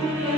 Yeah.